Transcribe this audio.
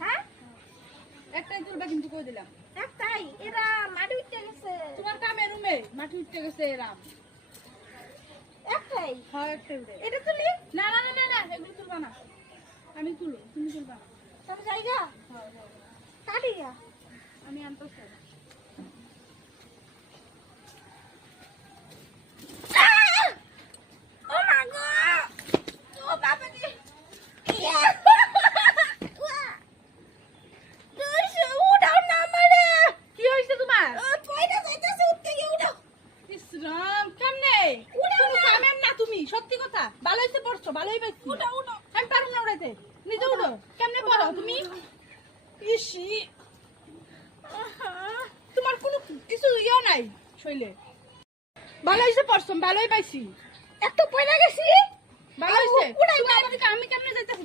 হ্যাঁ একটাই তুলবা কিন্তু কই দিলাম। একটাই এরা মাটি উঠতে গেছে তোমার কামের রুমে মাটি উঠতে গেছে এরাম। একটাই হ্যাঁ একটাই উঠে। এটা তুলি না না না না না এগুলো তুলবা না। আমি তুলো, তুমি তুলবা না। তুমি জায়গা হ্যাঁ হ্যাঁ কাটি গা আমি আনতেছি। ও মা গো ও বাবা রে উঠাও না আমারে কি হইছে তোমার? কইটা যাইতাছে উঠতে গিয়ে উঠাও ইস রাম কেমনে? উঠাও কোনো না। কামের না তুমি, সত্যি কথা। ভালো হইছে পড়ছো, ভালোই পাইছি। উঠাও উঠাও আমি পারুম না উড়াইতে। নিজে উঠো। কেমনে পড়ো তুমি? ইসি তোমার কোনো কিছু ইয়ে নাই শৈলে। ভালো হইছে পড়ছো, ভালোই পাইছি। এত পয়লা গেছি ভালো হইছে। উড়াই তুমি আমার দিকে আমি কেমনে যাইতাছি?